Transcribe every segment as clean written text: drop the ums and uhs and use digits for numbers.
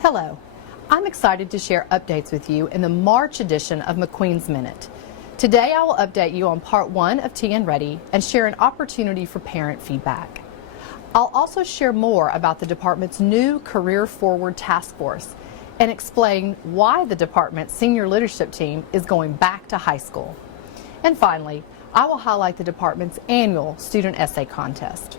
Hello, I'm excited to share updates with you in the March edition of McQueen's Minute. Today I will update you on part 1 of TN Ready and share an opportunity for parent feedback. I'll also share more about the department's new Career Forward Task Force and explain why the department's senior leadership team is going back to high school. And finally, I will highlight the department's annual student essay contest.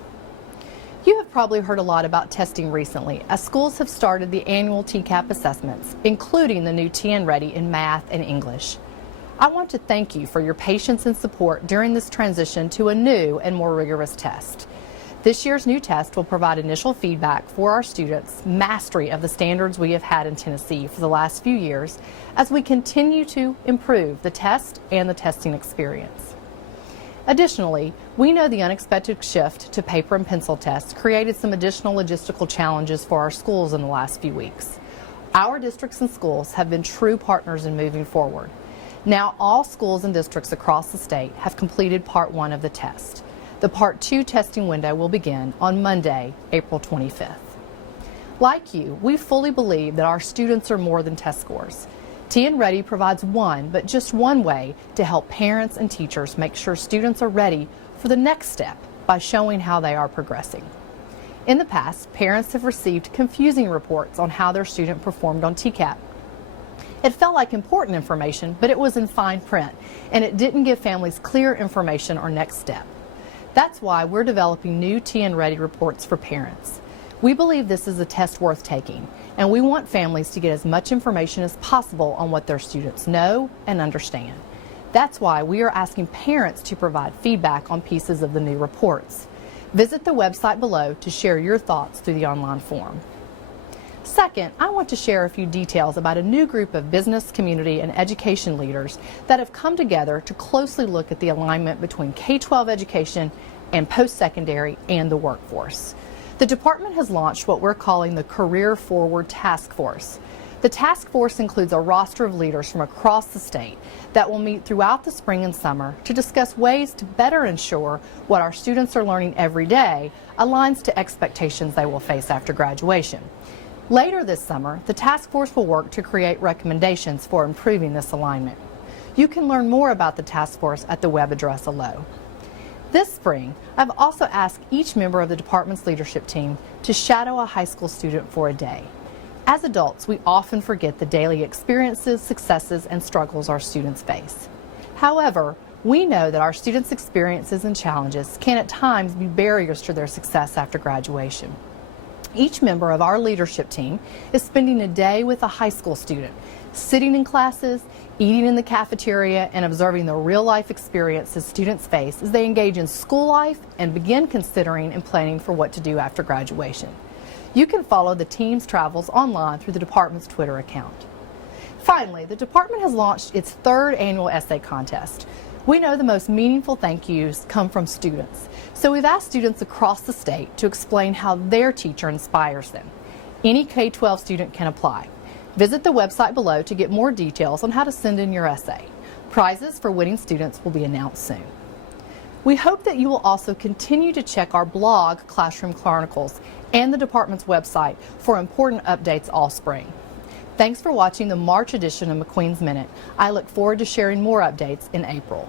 You have probably heard a lot about testing recently, as schools have started the annual TCAP assessments, including the new TN Ready in math and English. I want to thank you for your patience and support during this transition to a new and more rigorous test. This year's new test will provide initial feedback for our students' mastery of the standards we have had in Tennessee for the last few years as we continue to improve the test and the testing experience. Additionally, we know the unexpected shift to paper and pencil tests created some additional logistical challenges for our schools in the last few weeks. Our districts and schools have been true partners in moving forward. Now all schools and districts across the state have completed part 1 of the test. The part 2 testing window will begin on Monday, April 25th. Like you, we fully believe that our students are more than test scores. TN Ready provides just one way to help parents and teachers make sure students are ready for the next step by showing how they are progressing. In the past, parents have received confusing reports on how their student performed on TCAP. It felt like important information, but it was in fine print, and it didn't give families clear information or next step. That's why we're developing new TN Ready reports for parents. We believe this is a test worth taking, and we want families to get as much information as possible on what their students know and understand. That's why we are asking parents to provide feedback on pieces of the new reports. Visit the website below to share your thoughts through the online form. Second, I want to share a few details about a new group of business, community, and education leaders that have come together to closely look at the alignment between K-12 education and post-secondary and the workforce. The department has launched what we're calling the Career Forward Task Force. The task force includes a roster of leaders from across the state that will meet throughout the spring and summer to discuss ways to better ensure what our students are learning every day aligns to expectations they will face after graduation. Later this summer, the task force will work to create recommendations for improving this alignment. You can learn more about the task force at the web address below. This spring, I've also asked each member of the department's leadership team to shadow a high school student for a day. As adults, we often forget the daily experiences, successes, and struggles our students face. However, we know that our students' experiences and challenges can at times be barriers to their success after graduation. Each member of our leadership team is spending a day with a high school student, sitting in classes, eating in the cafeteria, and observing the real-life experiences students face as they engage in school life and begin considering and planning for what to do after graduation. You can follow the team's travels online through the department's Twitter account. Finally, the department has launched its 3rd annual essay contest. We know the most meaningful thank yous come from students, so we've asked students across the state to explain how their teacher inspires them. Any K-12 student can apply. Visit the website below to get more details on how to send in your essay. Prizes for winning students will be announced soon. We hope that you will also continue to check our blog, Classroom Chronicles, and the department's website for important updates all spring. Thanks for watching the March edition of McQueen's Minute. I look forward to sharing more updates in April.